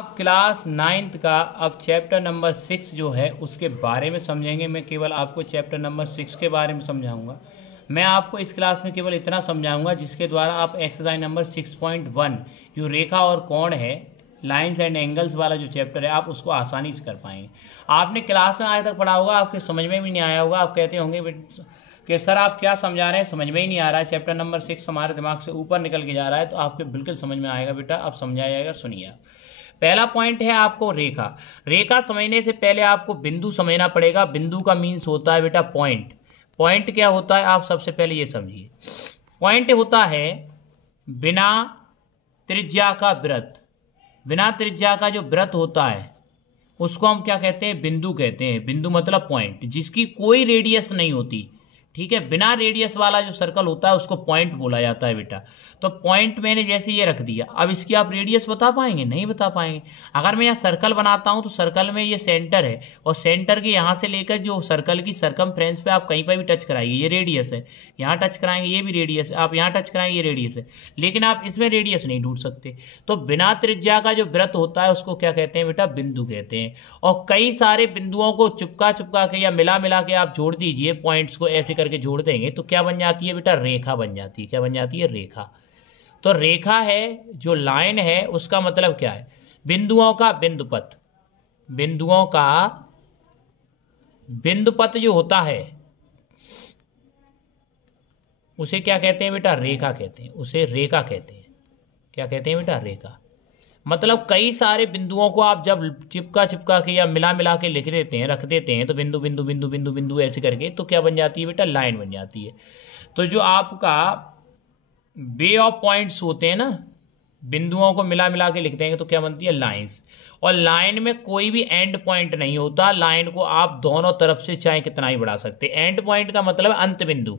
अब class 9th का अब चैप्टर नंबर 6 जो है उसके बारे में समझेंगे। मैं केवल आपको चैप्टर नंबर 6 के बारे में समझाऊंगा। मैं आपको इस क्लास में केवल इतना समझाऊंगा जिसके द्वारा आप एक्सरसाइज नंबर 6.1 जो रेखा और कोण है, लाइंस एंड एंगल्स वाला जो चैप्टर है, आप उसको आसानी से कर पाएंगे। आपने क्लास में आज तक पढ़ा होगा, आपके समझ में भी नहीं आया होगा। आप कहते होंगे कि सर आप क्या समझा रहे हैं, समझ में ही नहीं आ रहा है, चैप्टर नंबर 6 हमारे दिमाग से ऊपर निकल के जा रहा है। तो आपके बिल्कुल समझ में आएगा बेटा, अब समझाया जाएगा। सुनिए, पहला पॉइंट है आपको रेखा। रेखा समझने से पहले आपको बिंदु समझना पड़ेगा। बिंदु का मीन्स होता है बेटा पॉइंट। पॉइंट क्या होता है आप सबसे पहले ये समझिए। पॉइंट होता है बिना त्रिज्या का वृत्त। बिना त्रिज्या का जो वृत्त होता है उसको हम क्या कहते हैं, बिंदु कहते हैं। बिंदु मतलब पॉइंट, जिसकी कोई रेडियस नहीं होती। ठीक है, बिना रेडियस वाला जो सर्कल होता है उसको पॉइंट बोला जाता है बेटा। तो पॉइंट मैंने जैसे ये रख दिया, अब इसकी आप रेडियस बता पाएंगे? नहीं बता पाएंगे। अगर मैं यहाँ सर्कल बनाता हूँ तो सर्कल में ये सेंटर है, और सेंटर के यहाँ से लेकर जो सर्कल की सरकमफ्रेंस पे आप कहीं पर भी टच कराइए, ये रेडियस है। यहाँ टच कराएंगे, ये भी रेडियस है। आप यहाँ टच कराएंगे, ये रेडियस है। लेकिन आप इसमें रेडियस नहीं ढूंढ सकते। तो बिना त्रिज्या का जो वृत्त होता है उसको क्या कहते हैं बेटा, बिंदु कहते हैं। और कई सारे बिंदुओं को चिपका चिपका के या मिला मिला के आप जोड़ दीजिए, पॉइंट्स को ऐसे करके जोड़ देंगे तो क्या बन जाती है बेटा, रेखा बन जाती है। क्या बन जाती है? रेखा। तो रेखा है जो लाइन है, उसका मतलब क्या है, बिंदुओं का बिंदुपथ। बिंदुओं का बिंदुपथ जो होता है उसे क्या कहते हैं बेटा, रेखा कहते हैं। उसे रेखा कहते हैं। क्या कहते हैं बेटा, रेखा। मतलब कई सारे बिंदुओं को आप जब चिपका चिपका के या मिला मिला के लिख देते हैं, रख देते हैं, तो बिंदु बिंदु बिंदु बिंदु बिंदु ऐसे करके, तो क्या बन जाती है बेटा, लाइन बन जाती है। तो जो आपका वे ऑफ पॉइंट्स होते हैं ना, बिंदुओं को मिला मिला के लिख देंगे तो क्या बनती है, लाइंस। और लाइन में कोई भी एंड पॉइंट नहीं होता। लाइन को आप दोनों तरफ से चाहे कितना ही बढ़ा सकते। एंड पॉइंट का मतलब अंत बिंदु।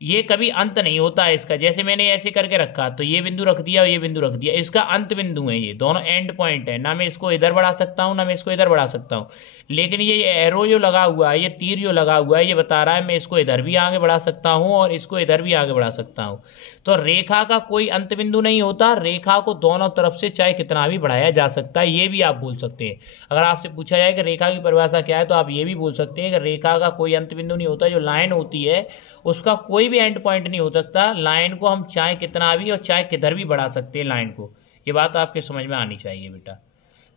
ये कभी अंत नहीं होता है इसका। जैसे मैंने ऐसे करके रखा तो ये बिंदु रख दिया और ये बिंदु रख दिया, इसका अंत बिंदु है। ये दोनों एंड पॉइंट है। ना मैं इसको इधर बढ़ा सकता हूँ, ना मैं इसको इधर बढ़ा सकता हूँ। लेकिन ये एरो जो लगा हुआ है, ये तीर जो लगा हुआ है, ये बता रहा है मैं इसको इधर भी आगे बढ़ा सकता हूँ और इसको इधर भी आगे बढ़ा सकता हूँ। तो रेखा का कोई अंत बिंदु नहीं होता। रेखा को दोनों तरफ से चाहे कितना भी बढ़ाया जा सकता है। ये भी आप बोल सकते हैं। अगर आपसे पूछा जाए कि रेखा की परिभाषा क्या है, तो आप ये भी बोल सकते हैं कि रेखा का कोई अंत बिंदु नहीं होता। जो लाइन होती है उसका कोई भी एंड पॉइंट नहीं हो सकता। लाइन को हम चाहे कितना भी और चाहे किधर भी बढ़ा सकते हैं लाइन को। ये बात आपके समझ में आनी चाहिए बेटा।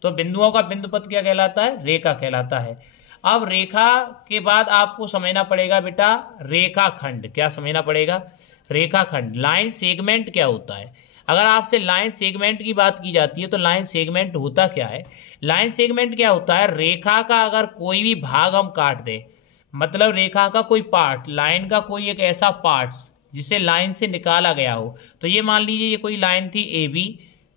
तो बिंदुओं का बिंदुपथ क्या कहलाता है, रेखा कहलाता है। अब रेखा के बाद आपको समझना पड़ेगा बेटा रेखाखंड। क्या समझना पड़ेगा, रेखाखंड। लाइन सेगमेंट क्या होता है। अगर आपसे लाइन सेगमेंट की बात की जाती है तो लाइन सेगमेंट होता क्या है। लाइन सेगमेंट क्या होता है, रेखा का अगर कोई भी भाग हम काट दें, मतलब रेखा का कोई पार्ट, लाइन का कोई एक ऐसा पार्ट्स जिसे लाइन से निकाला गया हो। तो ये मान लीजिए ये कोई लाइन थी ए बी,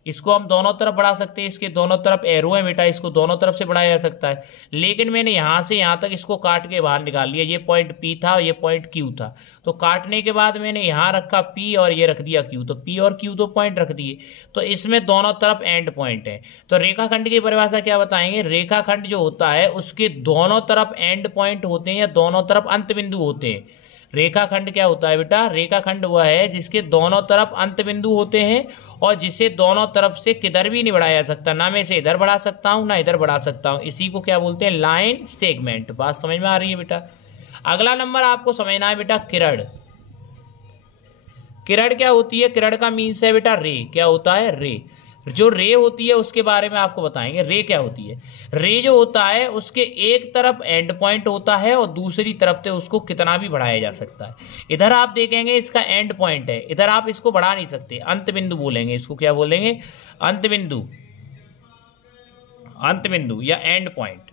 इसको हम दोनों तरफ बढ़ा सकते हैं। इसके दोनों तरफ एरो है बेटा, इसको दोनों तरफ से बढ़ाया जा सकता है। लेकिन मैंने यहाँ से यहाँ तक इसको काट के बाहर निकाल लिया। ये पॉइंट पी था और ये पॉइंट क्यू था। तो काटने के बाद मैंने यहाँ रखा पी और ये रख दिया क्यू। तो पी और क्यू दो पॉइंट रख दिए। तो इसमें दोनों तरफ एंड पॉइंट है। तो रेखाखंड की परिभाषा क्या बताएंगे, रेखाखंड जो होता है उसके दोनों तरफ एंड पॉइंट होते हैं या दोनों तरफ अंत बिंदु होते हैं। रेखाखंड क्या होता है बेटा, रेखाखंड वह है जिसके दोनों तरफ अंत बिंदु होते हैं और जिसे दोनों तरफ से किधर भी नहीं बढ़ाया जा सकता। ना मैं इसे इधर बढ़ा सकता हूँ ना इधर बढ़ा सकता हूँ। इसी को क्या बोलते हैं, लाइन सेगमेंट। बात समझ में आ रही है बेटा। अगला नंबर आपको समझना है बेटा किरण। किरण क्या होती है, किरण का मीन्स है बेटा रे। क्या होता है, रे। जो रे होती है उसके बारे में आपको बताएंगे। रे क्या होती है, रे जो होता है उसके एक तरफ एंड पॉइंट होता है और दूसरी तरफ से उसको कितना भी बढ़ाया जा सकता है। इधर आप देखेंगे इसका एंड पॉइंट है, इधर आप इसको बढ़ा नहीं सकते। अंत बिंदु बोलेंगे इसको। क्या बोलेंगे, अंत बिंदु। अंत बिंदु या एंड पॉइंट।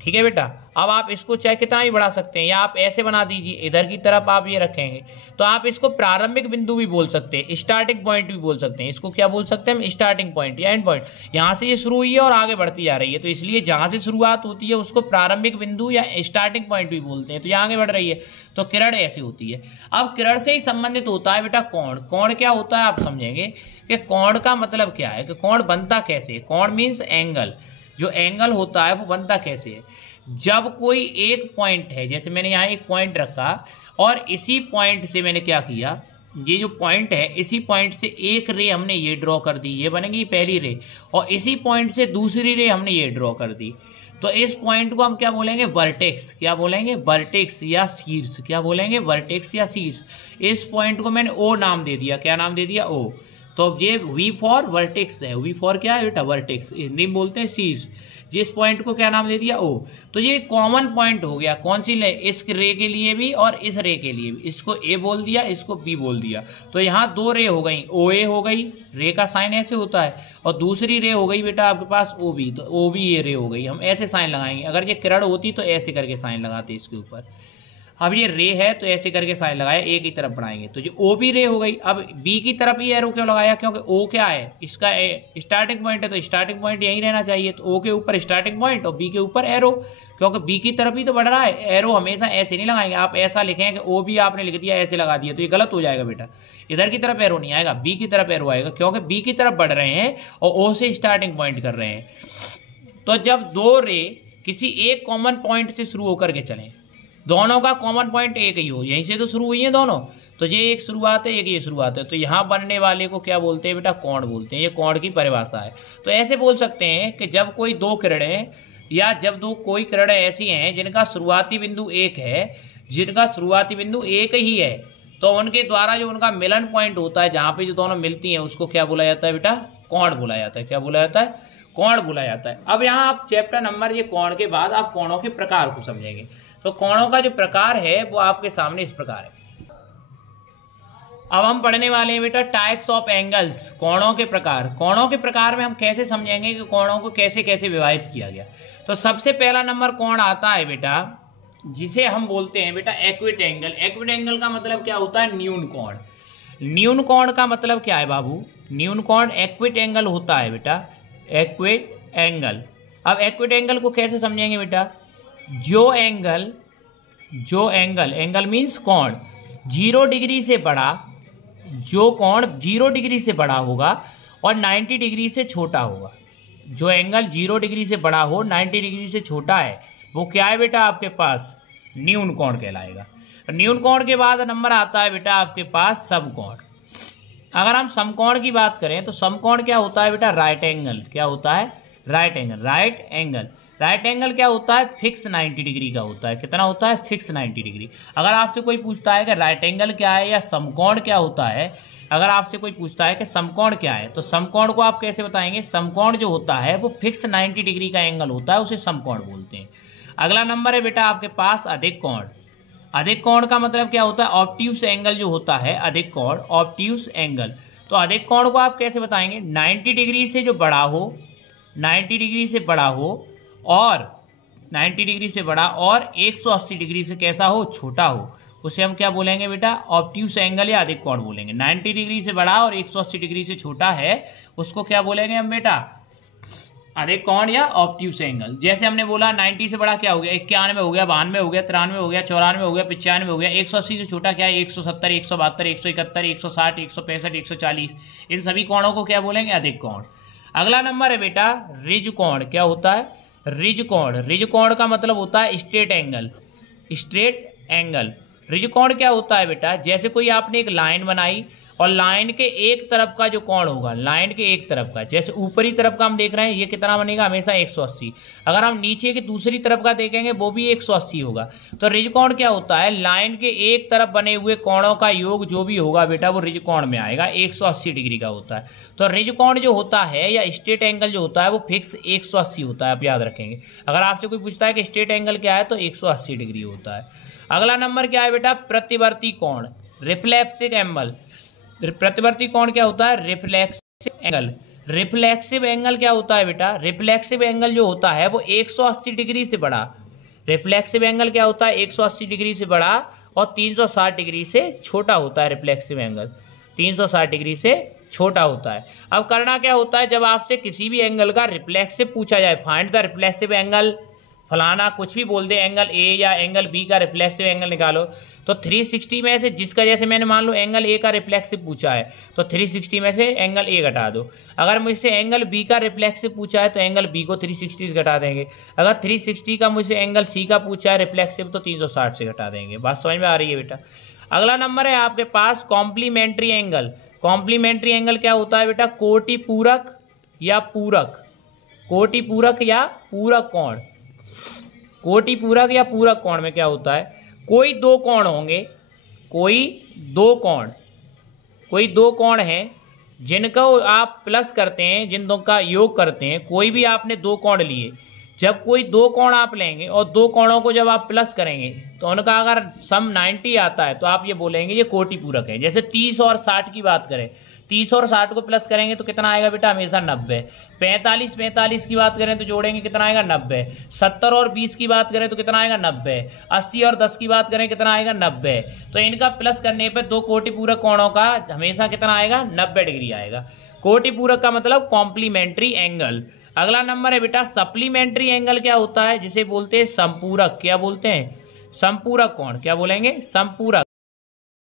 ठीक है बेटा। अब आप इसको चाहे कितना ही बढ़ा सकते हैं, या आप ऐसे बना दीजिए, इधर की तरफ आप ये रखेंगे तो आप इसको प्रारंभिक बिंदु भी बोल सकते हैं, स्टार्टिंग पॉइंट भी बोल सकते हैं। इसको क्या बोल सकते हैं हम, स्टार्टिंग पॉइंट या एंड पॉइंट। यहाँ से ये शुरू हुई है और आगे बढ़ती जा रही है, तो इसलिए जहाँ से शुरुआत होती है उसको प्रारंभिक बिंदु या स्टार्टिंग पॉइंट भी बोलते हैं। तो यहाँ आगे बढ़ रही है तो किरण ऐसी होती है। अब किरण से ही संबंधित होता है बेटा कोण। कोण क्या होता है आप समझेंगे कि कोण का मतलब क्या है, कि कोण बनता कैसे। कोण मीन्स एंगल। जो एंगल होता है वो बनता कैसे है, जब कोई एक पॉइंट है, जैसे मैंने यहाँ एक पॉइंट रखा और इसी पॉइंट से मैंने क्या किया, ये जो पॉइंट है, इसी पॉइंट से एक रे हमने ये ड्रॉ कर दी, ये बनेगी पहली रे, और इसी पॉइंट से दूसरी रे हमने ये ड्रॉ कर दी। तो इस पॉइंट को हम क्या बोलेंगे? वर्टेक्स। क्या बोलेंगे? वर्टेक्स या शीर्ष। क्या बोलेंगे? वर्टेक्स या शीर्ष। इस पॉइंट को मैंने ओ नाम दे दिया। क्या नाम दे दिया? ओ। तो ये वी फॉर वर्टेक्स है। वी फॉर क्या है बेटा? वर्टेक्स। हिंदी में बोलते हैं शीर्ष। जिस पॉइंट को क्या नाम दे दिया? ओ। तो ये कॉमन पॉइंट हो गया। कौन सी ले? इस रे के लिए भी और इस रे के लिए भी। इसको ए बोल दिया, इसको बी बोल दिया। तो यहाँ दो रे हो गई। ओ ए हो गई, रे का साइन ऐसे होता है, और दूसरी रे हो गई बेटा आपके पास ओ बी। तो ओ बी ये रे हो गई। हम ऐसे साइन लगाएंगे। अगर ये किरण होती तो ऐसे करके साइन लगाते इसके ऊपर। अब ये रे है तो ऐसे करके साइन लगाया, ए की तरफ बढ़ाएंगे तो ये ओ भी रे हो गई। अब बी की तरफ ही एरो क्यों लगाया? क्योंकि ओ क्या है? इसका स्टार्टिंग पॉइंट है, तो स्टार्टिंग पॉइंट यही रहना चाहिए। तो ओ के ऊपर स्टार्टिंग पॉइंट और बी के ऊपर एरो, क्योंकि बी की तरफ ही तो बढ़ रहा है। एरो हमेशा ऐसे नहीं लगाएंगे। आप ऐसा लिखें कि ओ भी आपने लिख दिया, ऐसे लगा दिया, तो ये गलत हो जाएगा बेटा। इधर की तरफ एरो नहीं आएगा, बी की तरफ एरो आएगा, क्योंकि बी की तरफ बढ़ रहे हैं और ओ से स्टार्टिंग पॉइंट कर रहे हैं। तो जब दो रे किसी एक कॉमन पॉइंट से शुरू होकर के चलें, दोनों का कॉमन पॉइंट एक ही हो, यहीं से तो शुरू हुई है दोनों, तो ये एक शुरुआत है, एक ये शुरुआत है, तो यहाँ बनने वाले को क्या बोलते हैं बेटा? कोण बोलते हैं। ये कोण की परिभाषा है। तो ऐसे बोल सकते हैं कि जब कोई दो किरणें या जब दो कोई किरणें ऐसी हैं जिनका शुरुआती बिंदु एक है, जिनका शुरुआती बिंदु एक ही है, तो उनके द्वारा जो उनका मिलन पॉइंट होता है, जहाँ पे जो दोनों मिलती हैं, उसको क्या बोला जाता है बेटा? कोण बोला जाता है। क्या बोला जाता है? कोण बोला जाता है। अब यहाँ आप चैप्टर नंबर ये कोण के बाद आप कोणों के प्रकार को समझेंगे। तो कोणों का जो प्रकार है वो आपके सामने इस प्रकार है। अब हम पढ़ने वाले हैं बेटा टाइप्स ऑफ एंगल्स, कोणों के प्रकार। कोणों के प्रकार में हम कैसे समझेंगे कि कोणों को कैसे कैसे विभाजित किया गया। तो सबसे पहला नंबर कोण आता है बेटा, जिसे हम बोलते हैं बेटा एक्विट एंगल। एक्विट एंगल का मतलब क्या होता है? न्यून कोण। न्यून कोण का मतलब क्या है बाबू? न्यून कोण एक्विट एंगल होता है बेटा, एक्विट एंगल। अब एक्विट एंगल को कैसे समझेंगे बेटा? जो एंगल, एंगल मीन्स कोण 0 डिग्री से बड़ा, जो कोण 0 डिग्री से बड़ा होगा और 90 डिग्री से छोटा होगा। जो एंगल 0 डिग्री से बड़ा हो, 90 डिग्री से छोटा है, वो क्या है बेटा आपके पास? न्यून कोण कहलाएगा। न्यून कोण के बाद नंबर आता है बेटा आपके पास समकोण। अगर हम समकोण की बात करें तो समकोण क्या होता है बेटा? Right angle. क्या होता है? Right angle. Right angle, right angle क्या होता है? फिक्स 90 डिग्री का होता है। कितना होता है? Fix 90 degree. अगर आपसे कोई पूछता है कि राइट एंगल क्या है या समकोण क्या होता है, अगर आपसे कोई पूछता है कि समकोण क्या है, तो समकोण को आप कैसे बताएंगे? समकोण जो होता है वो फिक्स 90 डिग्री का एंगल होता है, उसे समकोण बोलते हैं। अगला नंबर है बेटा आपके पास अधिक कोण। अधिक कोण का मतलब क्या होता है? ऑब्ट्यूस एंगल जो होता है, अधिक कोण, ऑब्ट्यूस एंगल। तो अधिक कोण को आप कैसे बताएंगे? 90 डिग्री से जो बड़ा हो, 90 डिग्री से बड़ा हो और 90 डिग्री से बड़ा और 180 डिग्री से कैसा हो? छोटा हो, उसे हम क्या बोलेंगे बेटा? ऑब्ट्यूस एंगल या अधिक कोण बोलेंगे। 90 डिग्री से बड़ा और 180 डिग्री से छोटा है, उसको क्या बोलेंगे हम बेटा? अधिक कोण या ऑब्ट्यूस एंगल। जैसे हमने बोला 90 से बड़ा क्या हो गया? 91 हो गया, 92 हो गया, 93 हो गया, 94 हो गया, 95 हो गया। 180 से छोटा क्या है? 170, 172, 171, 160, 165, 140। इन सभी कोणों को क्या बोलेंगे? अधिक कोण। अगला नंबर है बेटा रिज कोण। क्या होता है? रिज कोण। रिज कोण का मतलब होता है straight angle. Straight angle. Ridge कोण क्या होता है बेटा? जैसे कोई आपने एक लाइन बनाई और लाइन के एक तरफ का जो कोण होगा, लाइन के एक तरफ का, जैसे ऊपरी तरफ का हम देख रहे हैं, ये कितना बनेगा? हमेशा 180। अगर हम नीचे की दूसरी तरफ का देखेंगे वो भी 180 होगा। तो रिज कोण क्या होता है? लाइन के एक तरफ बने हुए कोणों का योग जो भी होगा बेटा वो रिज कोण में आएगा, 180 डिग्री का होता है। तो रिज कोण जो होता है या स्ट्रेट एंगल जो होता है वो फिक्स 180 होता है, आप याद रखेंगे। अगर आपसे कोई पूछता है कि स्ट्रेट एंगल क्या है तो 180 डिग्री होता है। अगला नंबर क्या है बेटा? प्रतिवर्ती कोण, रिफ्लेक्सिव एंगल। प्रतिवर्ती कोण क्या होता है? Reflexive angle. रिफ्लेक्सिव एंगल क्या होता है बेटा? रिफ्लेक्सिव एंगल जो होता है वो 180 डिग्री से बड़ा। रिफ्लेक्सिव एंगल क्या होता है? 180 डिग्री से बड़ा और 360 डिग्री से छोटा होता है। रिफ्लेक्सिव एंगल 360 डिग्री से छोटा होता है। अब करना क्या होता है? जब आपसे किसी भी एंगल का रिफ्लेक्सिव पूछा जाए, फाइंड द रिफ्लेक्सिव एंगल फलाना, कुछ भी बोल दे, एंगल ए या एंगल बी का रिफ्लेक्सिव एंगल निकालो, तो 360 में से जिसका, जैसे मैंने मान लो एंगल ए का रिफ्लेक्सिव पूछा है तो 360 में से एंगल ए घटा दो। अगर मुझसे एंगल बी का रिफ्लेक्सिव पूछा है तो एंगल बी को 360 से घटा देंगे। अगर 360 का मुझसे एंगल सी का पूछा है रिफ्लेक्सिव तो 360 से घटा देंगे। बात समझ में आ रही है बेटा? अगला नंबर है आपके पास कॉम्प्लीमेंट्री एंगल। कॉम्प्लीमेंट्री एंगल क्या होता है बेटा? कोटि पूरक या पूरक, कोटि पूरक या पूरक कोण। कोटि पूरक या पूरक कोण में क्या होता है? कोई दो कोण होंगे, कोई दो कोण हैं जिनको आप प्लस करते हैं, जिन दो का योग करते हैं। कोई भी आपने दो कोण लिए, जब कोई दो कोण आप लेंगे और दो कोणों को जब आप प्लस करेंगे तो उनका अगर सम 90 आता है तो आप ये बोलेंगे ये कोटि पूरक है। जैसे 30 और 60 की बात करें, 30 और 60 को प्लस करेंगे तो कितना आएगा बेटा? हमेशा 90। 45 की बात करें तो जोड़ेंगे कितना आएगा? 90। 70 और 20 की बात करें तो कितना आएगा? 90। 80 और 10 की बात करें कितना आएगा? 90। तो इनका प्लस करने पर दो कोटि पूरक कोणों का हमेशा कितना आएगा? 90 डिग्री आएगा। कोटि पूरक का मतलब कॉम्प्लीमेंट्री एंगल। अगला नंबर है बेटा सप्लीमेंट्री एंगल। क्या होता है? जिसे बोलते हैं संपूरक। क्या बोलते हैं? संपूरक कोण। क्या बोलेंगे? संपूरक।